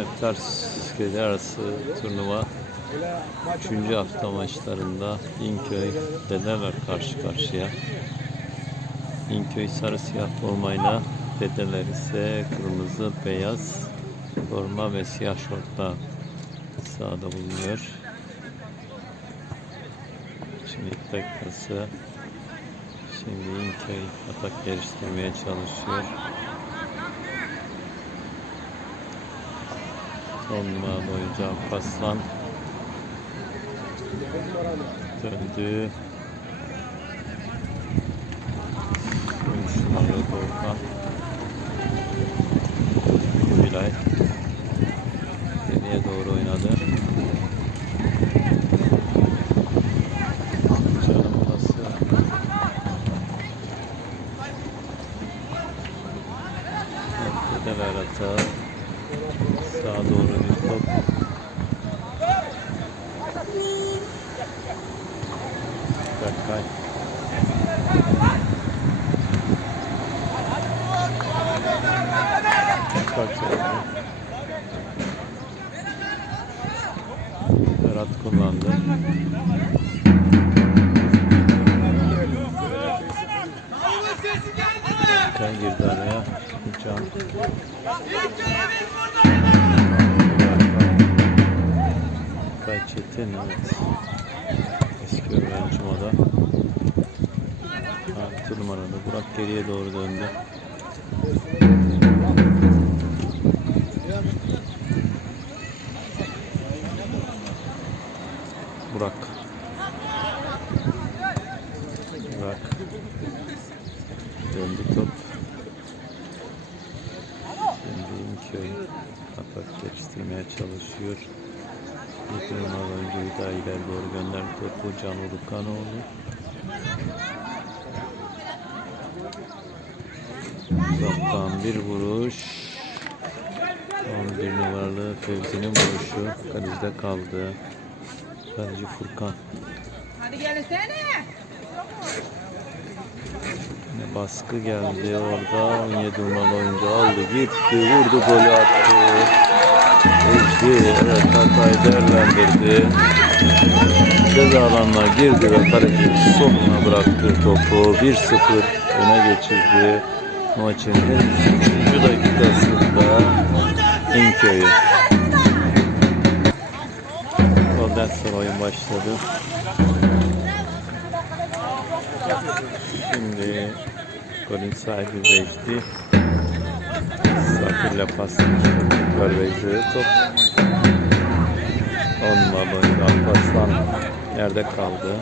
Efkar gece arası turnuva 3. hafta maçlarında İnköy Dedeler karşı karşıya. İnköy sarı siyah formayla Dedeler ise kırmızı beyaz forma ve siyah şortla sahada bulunuyor. Şimdi dakikası Şimdi İnköy atak geliştirmeye çalışıyor. Son numaralı oyuncu Alparslan döndü. Üç numaralı Doğukan Eski öğrencim o da. Altı numaralı. Burak geriye doğru döndü. 91 vuruş. 11 numaralı Fevzi'nin vuruşu. Kaleci'de kaldı. Kaleci Furkan. Hadi gelsene. Yine baskı geldi orada. 17 numaralı oyuncu aldı. Gitti. Vurdu. Golü attı. Geçti. Evet Hatay değerlendirdi. Ceza alanına girdi ve kaleci sonuna bıraktı topu. 1-0 öne geçirdi. Maçın 3. dakikasında İnköy'ü. Golden sonra oyun başladı. Şimdi golün sahibi Vecdi. Sakir'le pasını tekrar Vecdi'ye top. 10 numaralı oyuncu Alparslan yerde kaldı.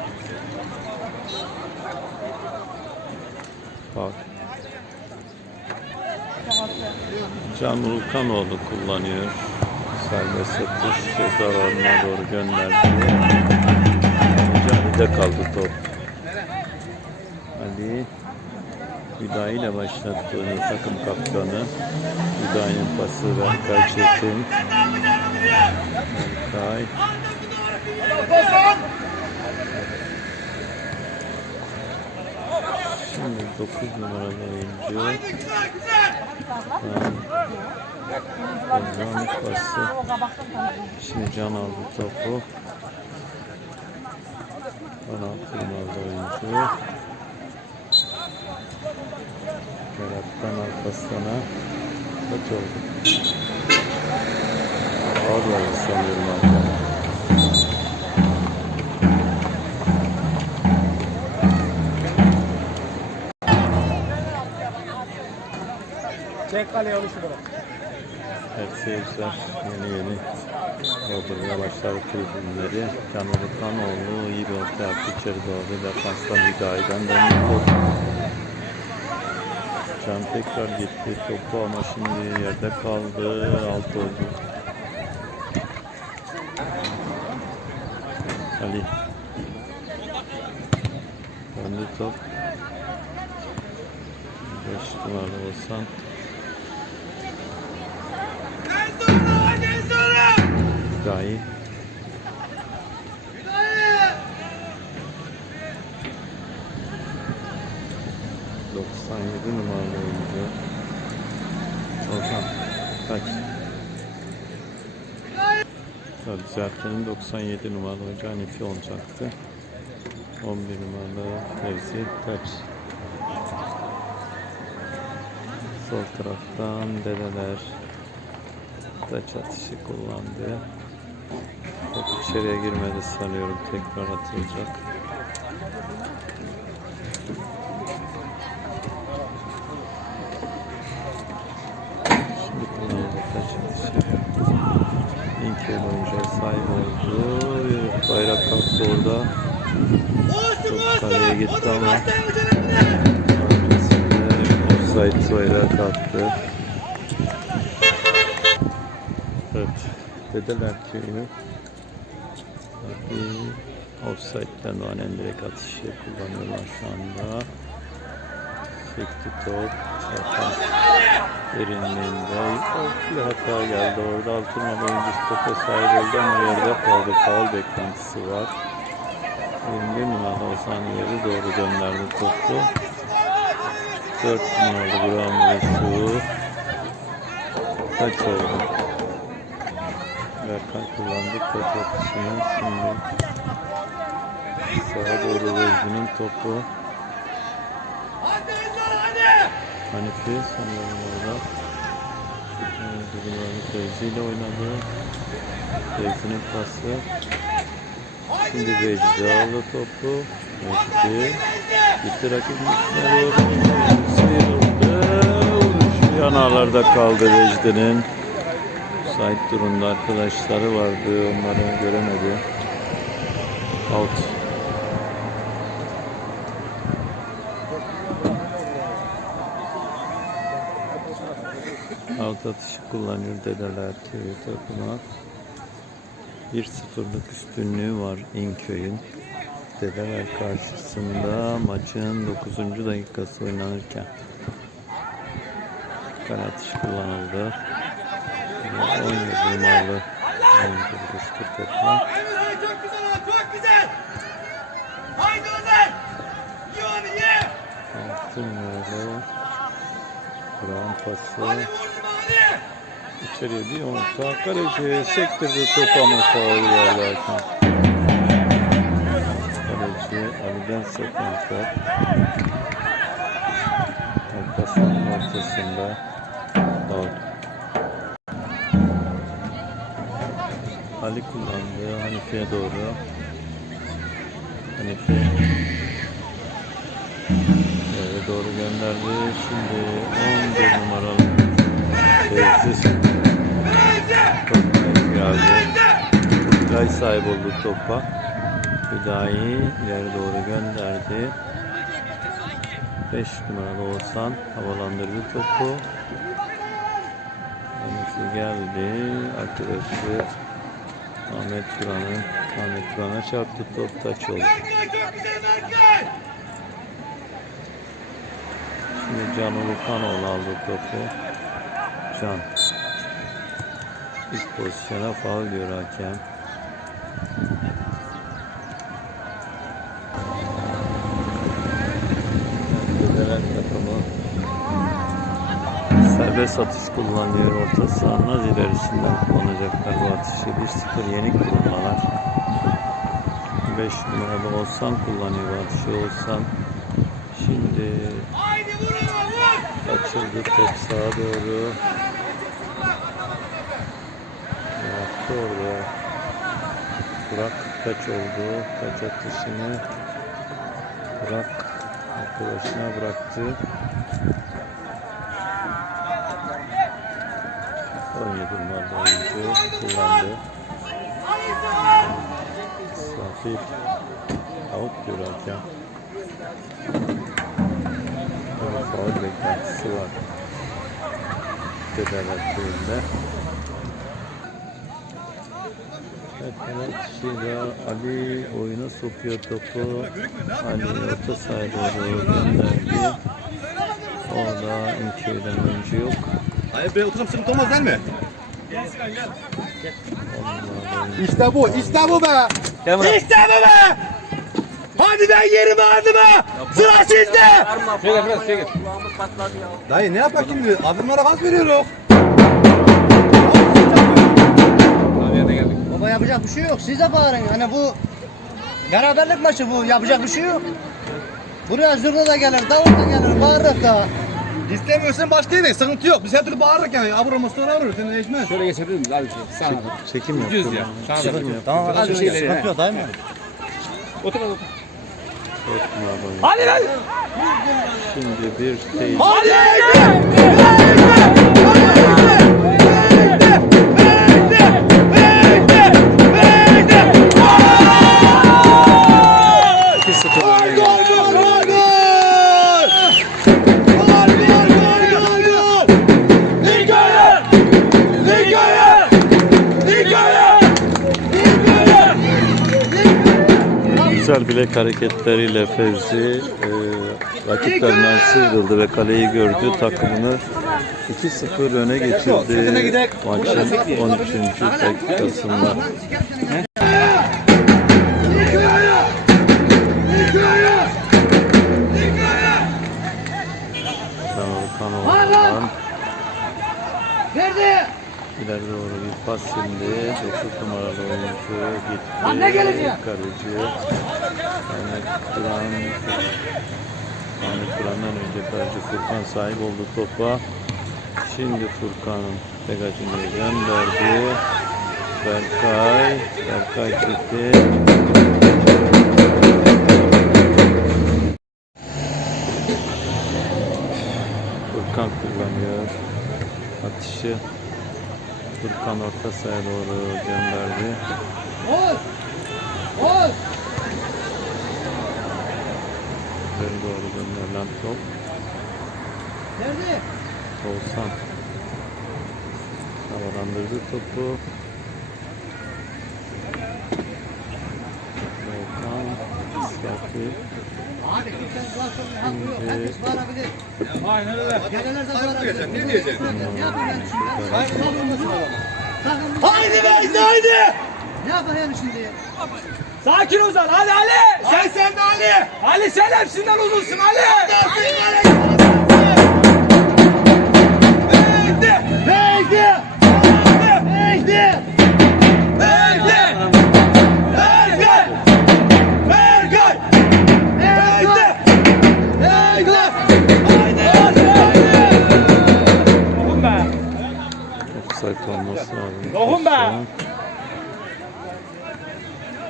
Can Ulkanoğlu kullanıyor. Serbest atış ceza alanına doğru gönderdi. Cani'de kaldı top. Ali Hüdayi ile başlattı takım kaptanı. Hüdayi'nin pası Berkay Çetin. Berkay. 9 numaralı oyuncu. Ozan pası. Şimdi Can aldı topu. 16 numaralı oyuncu. Berat'tan Alparslan'a kaç oldu? Ağırlar sanıyorum arkadaşlar. Çek kaleye oluşu bırak. Evet seyirciler yeni yeni doldurmaya başladı tribünleri. Can Urukanoğlu iyi bir orta yaptı içeri doğru. Defanstan Hüdayi'den döndü top. Can tekrar gitti topu ama şimdi yerde kaldı. Alt oldu. Ali. Döndü top. 5 numaralı Oğuzhan. Hüdayi. ...97 numaralı oyuncu... ...Ozan... ...kaç? Ya Düzeltenin 97 numaralı oyuncu Hanifi olacaktı. 11 numaralı Fevzi Taç. Sol taraftan dedeler taç atışı kullandı. Top içeriye girmedi sanıyorum. Tekrar atılacak. Şimdi taç atışı. İlk oyuncuya sahip oldu. Bayrak kalktı orada. Top kaleye gitti ama offside bayrağı kalktı. Evet. Dedeler köyünü bir offside'den doğan en direkt atışı kullanıyorlar şu anda. Sekti top. Defans derinliğinde. Bir hata geldi orada. Altınma oyuncusu topa sahip oldu ama yerde kaldı. Faul beklentisi var. 21 numaralı Ozan yeri doğru gönderdi topu. 4 numaralı Buram Resul. Kaç oldu? Berkan kullandı top atışını. Şimdi sağa doğru Vecdi'nin topu. Hanifi sanıyorum orada. Duyguların Fevzi oynadı. Fevzi'nin pası. Şimdi Vecdi aldı topu. Vecdi. Gitti rakibin üstüne doğru. Sıyrıldı. Yanarlarda kaldı Vecdi'nin. Sait durumda arkadaşları vardı. Onları göremedi. Out. Alt atışı kullanıyor dedeler köyü takımı. 1-0'lık üstünlüğü var İnköy'ün. Dedeler karşısında maçın 9. dakikası oynanırken. Kale atışı kullanıldı. 17 numaralı oyuncu buluştu topla. Emre çok güzel lan çok güzel. Haydi Özer. Onu ye. 6 numaralı Burak'ın pası. Hadi vurdum hadi. İçeriye bir orta. Kaleci sektirdi topu ama faul hakem. Kaleci Ali'den seken top. Ortasının ortasında. Ali kullandı Hanifi'ye doğru. Hanifi Eve doğru gönderdi. Şimdi 11 numaralı Top geldi. Gay sahibi oldu topa. Hüdayi ileri doğru gönderdi. 5 numaralı Oğuzhan havalandırdı topu. Hanifi geldi. Arkadaşı Ahmet Turan'ın Ahmet Turan'a çarptı top taç oldu. Şimdi Can Ulukanoğlu aldı topu. Can. İlk pozisyona faul diyor hakem. Serbest atış kullanıyor. Orta sahanın az ilerisinden kullanacaklar bu atışı. 1-0 yenik durumdalar. 5 numaralı Olsan kullanıyor bu atışı. Olsan şimdi. Açıldı top sağa doğru. Yaptı orada? Burak kaç oldu? Kaç atışını Burak arkadaşına bıraktı. 17 numaralı oyuncu kullandı. Safi out hakem. Ama faul beklentisi var. Köyünde. Evet, penaltıyla Ali oyuna sokuyor topu. Ali orta sahaya doğru gönderdi. Orada İnköy'den oyuncu yok. Hayır buraya oturup sıkıntı olmaz değil mi? İşte bu, işte bu be! İşte bu be. Hadi ben yerimi aldım ha. Sıra sizde. Şöyle biraz şey git. Dayı ne yapak şimdi? Adımlara gaz veriyoruz. Baba yapacak bir şey yok. Siz de bağırın. Hani bu beraberlik maçı bu. Yapacak bir şey yok. Buraya zurna da gelir, davul da gelir, bağırır da. İstemiyorsan başlayın. Sıkıntı yok. Biz her türlü bağırırız yani. Abur Mustafa arıyor. Seni değişmez. Şöyle geçebilir miyiz abi? Sağ olun. Çekim yap. Düz ya. Çekim yap. Tamam. Az bir şey. Sıkıntı yok. Daim Otur otur. Abi. Hadi lan. Şimdi bir teyze. Hadi! İki bilek hareketleriyle Fevzi e, rakiplerinden sıyrıldı ve kaleyi gördü. Takımını 2-0 öne geçirdi maçın 13. dakikasında. Kanoğlu'ndan Verdi. ileri doğru bir pas şimdi. 9 numaralı oyuncu gitti. Lan ne gelecek? Kaleci. Ahmet Kur'an. Ahmet Kur'an'dan önce kaleci Furkan sahip oldu topa. Şimdi Furkan'ın degajını gönderdi. Berkay. Berkay çekti. Furkan kullanıyor. Atışı Furkan orta sahaya doğru gönderdi. Oğuz. Oğuz. Yukarı doğru gönderilen top. Verdi. Oğuzhan havalandırdı topu. Volkan? Takımımız var. Takımımız- Haydi Beyza haydi! Ne yapar yani şimdi? Sakin Ozan. Hadi Ali. Sen sen de Ali! Ali sen hepsinden uzunsun Ali. Ali! Beyzi! Beyzi! Beyzi! Beyzi!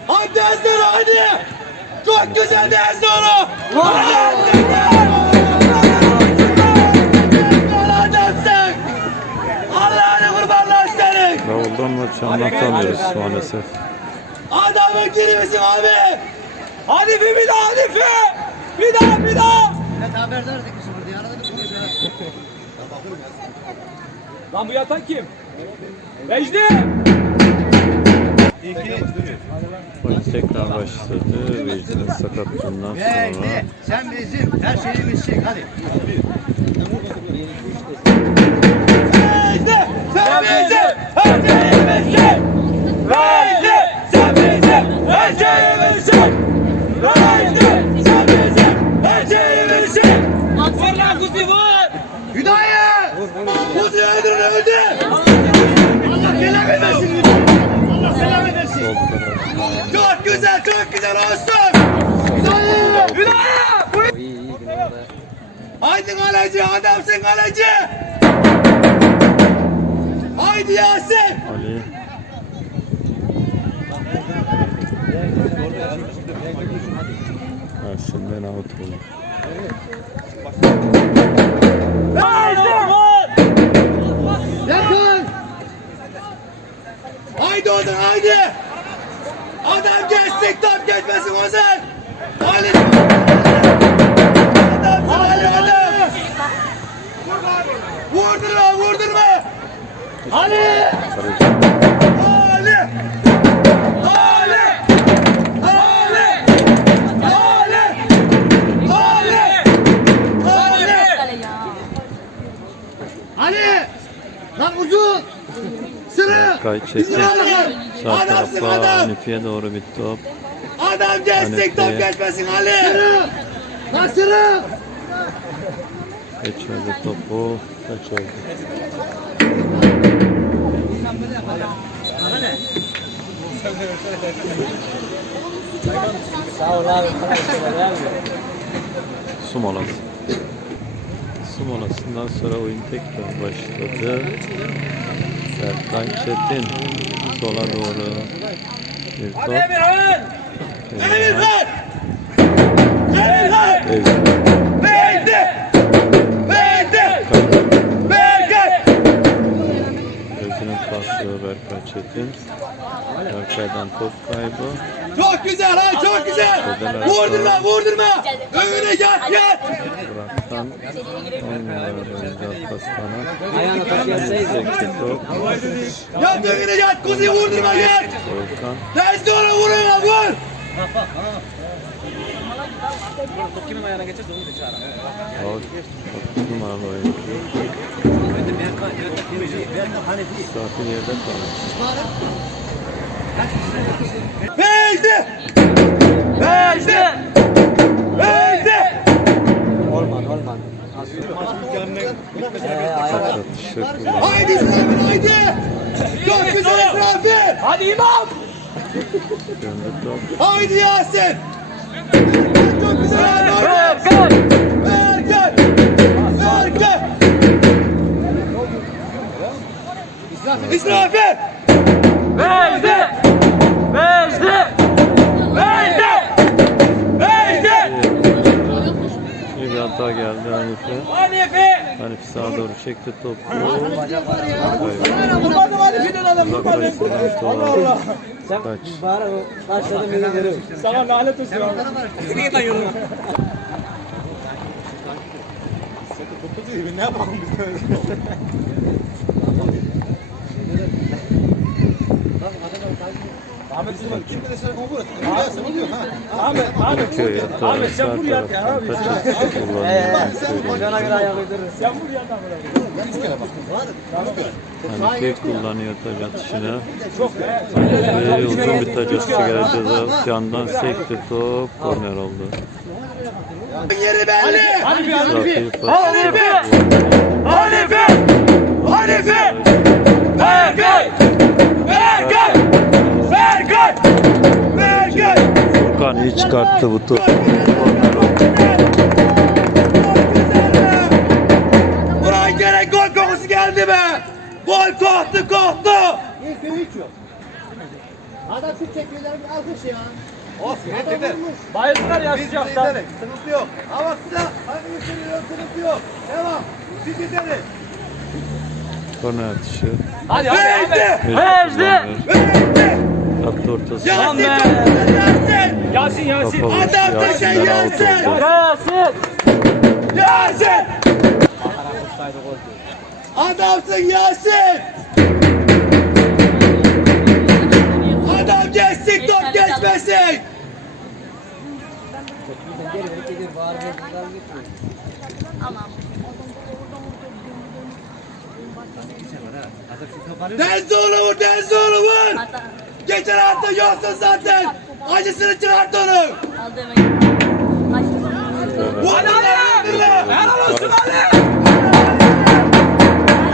Hadi Ezdur hadi! Çok güzel de Ezdur! Adamsın! Allah'ını kurbanlar senin! Davuldan maçı anlatamıyoruz maalesef. Adamın girimisin abi! Hadi bir daha hadi fi. Bir daha bir daha. Evet haberdardık biz burada. Arada bir konuşalım. Lan bu yatan kim? Necdi. Oyun tekrar başladı. Vecdi'nin sakatlığından sonra. Sen bizim her şeyimizsin. Hadi. Beyzi! Sen bizim her şeyimizsin! Beyzi! Sen bizim her şeyimizsin! Haydi kaleci, adamsın kaleci! Haydi Yasin! Ali. Ersin'den out oldu. Yakın. Haydi Ozan haydi! Adam geçsin top geçmesin Ozan! Ali! Adam Ali adam! Vurdurma vurdurma! Ali! Ali! Ali! Ali! Ali! Ali! Ali! Ali. Lan uzun. Sırı. Kay çekti. Sağ Adamsın tarafa! Hanifi'ye doğru bir top. Adam geçsin top geçmesin Ali! Sırı. Lan sırı. Geçmedi topu. Kaç oldu? Sağ ol abi. Su molası. Su molasından sonra oyun tekrar başladı. Serkan Çetin sola doğru bir top. Emirhan! Emirhan. Emirhan! Pası Berkay Çetin. Berkay'dan top kaybı. Çok güzel ha çok güzel. Vurdurma vurdurma. Önüne yat yat. Burak'tan 10 numaralı Alparslan'a. Ayağına top. Sekti top. Yat önüne yat kuzi vurdurma yat. Volkan. Ters doğru vurma vur. Out. 30 numaralı oyuncu. Misafir yerde kalmış. Verdi! Verdi! Verdi! Olmadı olmadı. Ee, ayağına Taç atışı kullanıyor. Haydi İsrafil haydi! Çok güzel İsrafil! Hadi İmam. Haydi Yasin! Çok güzel haydi! İsrafil! Verdi. Verdi. Verdi. Verdi. İyi bir hata geldi Hanife. Hanife. Hanife sağa doğru çekti topu. Vurmadım Hanife'nin adam vurmadım. Uzaklaştırdı topu. Sen Kaç. bari o taşladın beni veriyorum. Sana lanet olsun. Seni git lan yoluna. Ahmet, Ahmet. Köy yatağı Ahmet sen vur ya abi. taç atışı kullanıyor. Cana göre ayak uydurursun. Sen vur yat amına. Hanife kullanıyor taç atışını. Hanife uzun bir taç atışı geldi ceza. Yandan sekti top. Korner oldu. Yeri belli! Hanife, Hanife. Misafir pası. Hanife! Hanife! İyi çıkarttı bu topu. Buraya gerek gol kokusu geldi be! Gol koktu koktu! İlk hiç yok. Adam şut çekiyorlar bir alkış ya. Olsun yeter. Bayıldılar ya sıcaktan. Sıkıntı yok. Hava sıcak. Hadi yürüyoruz. Sıkıntı yok. Devam. Biz gidelim. Korner atışı. Hadi hadi Ahmet. Mecbur Verdi. Kullanıyor. Attı ortası. Yasin Yasin! Yasin Yasin. Kapalı. Adam out Yasin! oldu. Yasin. Yasin! Adamsın Yasin! Adam geçsin top geçmesin! Denzoğlu vur Denzoğlu vur! Geçen hafta yoksun zaten! Acısını çıkart onun! Bu adamı! Helal olsun Ali.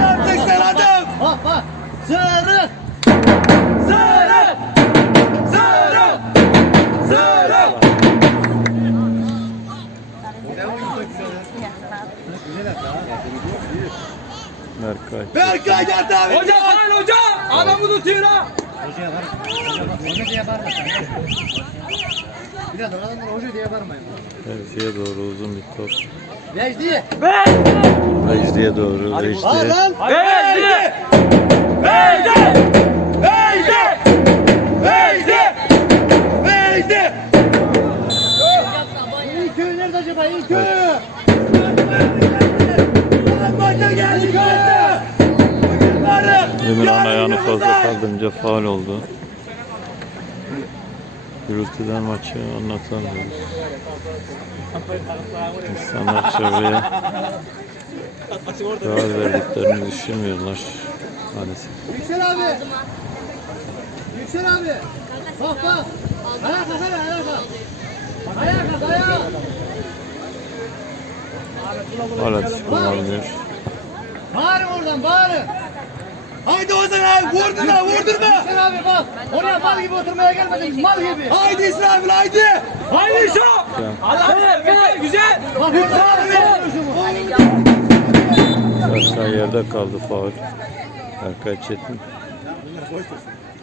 Yaptın sen adam? Bak bak. Zırh. Zırı! Zırı! Zırı! Berkay. Berkay gel abi! Hoca lan hoca. Adamı tutuyor ha. Hoca var. Hoca diye bağırma. Birader adamlar hoca diye bağırmayın. Vecdi'ye doğru uzun bir top. Vecdi. Vecdi'ye doğru. Bağır Vecdi. Fazla kaldırınca faul oldu. Gürültüden maçı anlatamıyoruz. İnsanlar çevreye zarar verdiklerini düşünmüyorlar maalesef. Yüksel abi. Yüksel abi. Bak bak. Ayağa kalk hele ayağa kalk. Ayağa kalk ayağa. Hala atış kullanılıyor. Bağırın oradan bağırın. Haydi Ozan abi vurdurma vurdurma. Sen abi bak. Oraya mal gibi oturmaya gelmedik. Mal gibi. Haydi İsmail haydi. Haydi şu. Allah'ım güzel güzel. Bak Aşağı yerde kaldı faul. Berkay Çetin.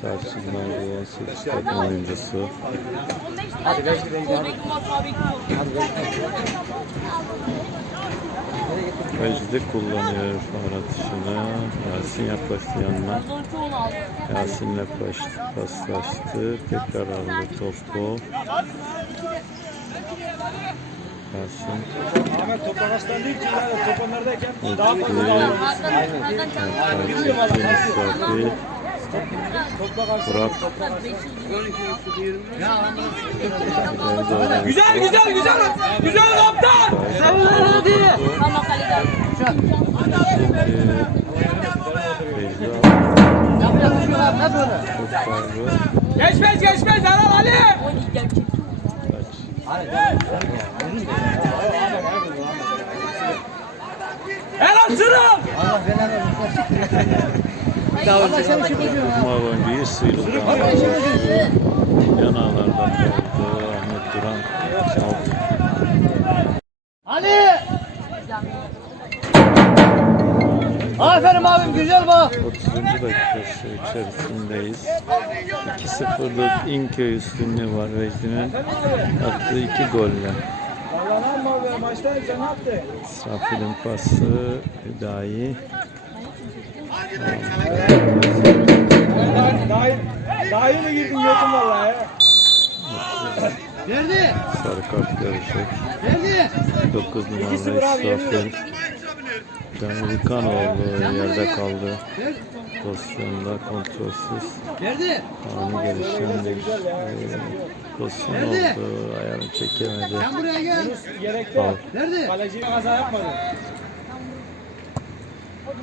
Karşısından gelen 8 takım oyuncusu. Vecdi kullanıyor faul atışını. Yasin yaklaştı yanına. Yasin'le baş- paslaştı. Tekrar aldı topu. Yasin. Ahmet toplamasından değil ki yani top onlardayken daha Vecdi. fazla Berkay Çetin. Burak. Güzel güzel güzel. Güzel kaptan. Hadi. Yok abi. Ne böyle? Geçmez geçmez Helal Ali. Helal sırım. Allah belanı versin. Şey bozuyor ya. Mavangi'yi sıyrıldı. Yanağlarda kaldı. Ahmet Duran çaldı. Ali! Aferin abim güzel bak. 30. dakikası içerisindeyiz. 2-0'lık İnköy üstünlüğü var Vecdi'nin attığı iki golle. İsrafil'in pası Hüdayi. Daha mi girdin gördüm vallahi. Verdi. Sarı kart görecek. Verdi. 9 numaralı İsrafil. Can Vilkanoğlu yerde kaldı. Pozisyonda kontrolsüz. Verdi. Ani gelişen bir e, pozisyon oldu. Ayağını çekemedi. Sen buraya gel. Gerekli. Faul. Verdi. Kaleci kaza yapmadı.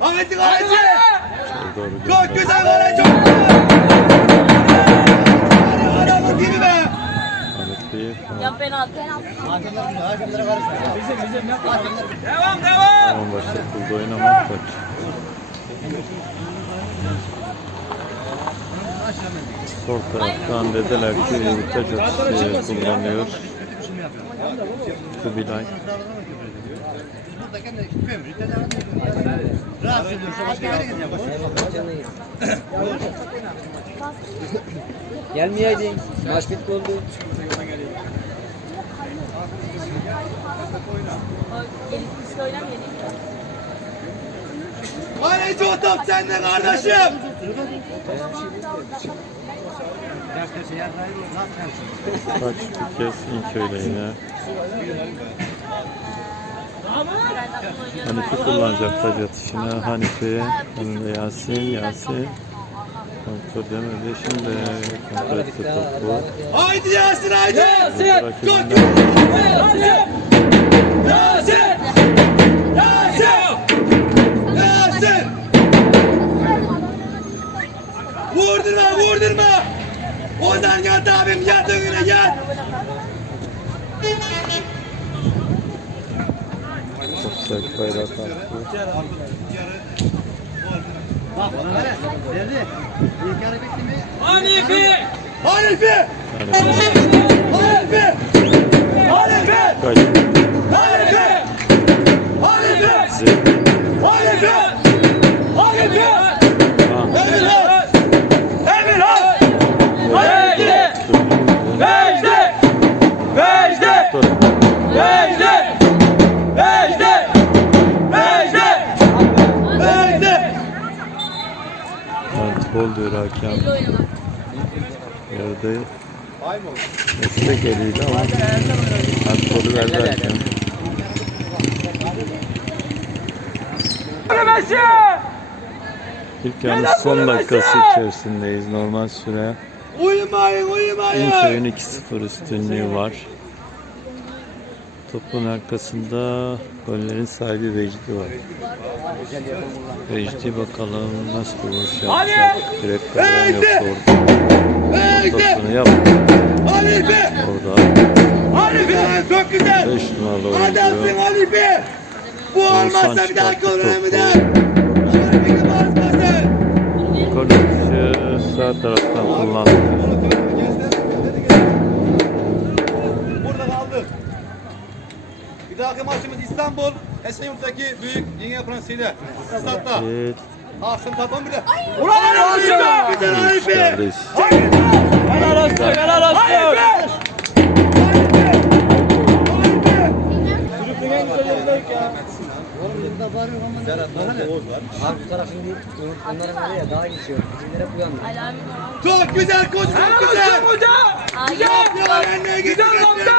Ahmet'in kaleci. Çok güzel kaleci çok güzel. Hadi adamın gibi be. Ahmet Bey faul. Ya penaltı. Hakemlere karışma. Bizim bizim yapma. Devam devam. Tamam başlatıldı oyun ama kaç. Sol taraftan dediler ki Ülkec atışı kullanıyor. Kubilay. Buradayken de gitmiyorum. Rahatsız ediyorsa başka yere gideceğim. Gelmeyeydin. Basketboldu. Elif söylemeyelim. Kaleci o top sende kardeşim. Kaç bir kez İnköy'le yine. Hanifi kullanacak taç atışını. Hanifi, önünde Yasin, Yasin. Kontrol demedi. Şimdi kontrol etti topu. Haydi Yasin haydi. Yasin. Yasin. Yasin. Vurdurma vurdurma. Ozan yat abim yat önüne yat. Yarı bitti mi? Hanifi. Hanifi. Hanifi. Hanifi. Hanifi. Hanifi. Hanifi. Hanifi. Handball diyor hakem. Yerde destek eliydi ama handball'u verdi hakem. İlk yarının son dakikası içerisindeyiz. Normal süre. Uyumayın uyumayın. İnköy'ün 2-0 üstünlüğü var. Topun arkasında gollerin sahibi Vecdi var. Vecdi bakalım nasıl bir vuruş yapacak. Direkt kaleye yok orada. Topunu yap orada. Hanifi. Çok güzel. 5 numaralı Adamsın oyuncu. Hanifi. Bu Oğuzhan olmazsa bir daha önemli değil. Atışı sağ taraftan kullandı. Bir dahaki maçımız İstanbul Esenyurt'taki büyük Dünya Prensi'yle. Statta. Evet. Akşam saat 11'de. İçerideyiz. Helal olsun, helal olsun. Abi bu tarafın bir onların var ya daha geçiyor. Ali abi Çok güzel koç, çok güzel. hoca. Hayır. Yapıyorlar, eline Güzel geçiyor. nokta.